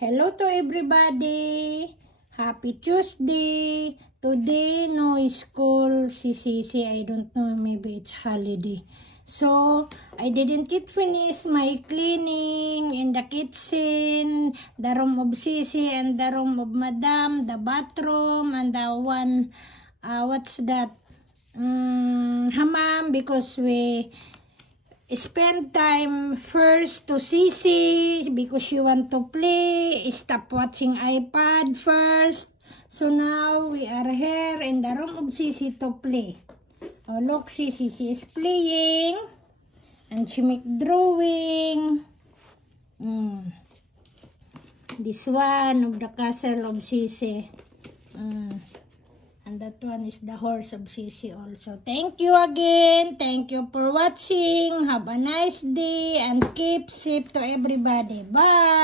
Hello to everybody. Happy Tuesday. Today no school. Sisi, I don't know, maybe it's holiday. So, I didn't yet finish my cleaning in the kitchen, the room of Sisi and the room of Madam, the bathroom, and the one, what's that? Hammam, because we spend time first to Sisi because she want to play, stop watching iPad first. So now we are here in the room of Sisi to play. Oh look, Sisi, she is playing and she make drawing. This one of the castle of Sisi. And that one is the horse of Sisi also. Thank you again. Thank you for watching. Have a nice day and keep safe to everybody. Bye.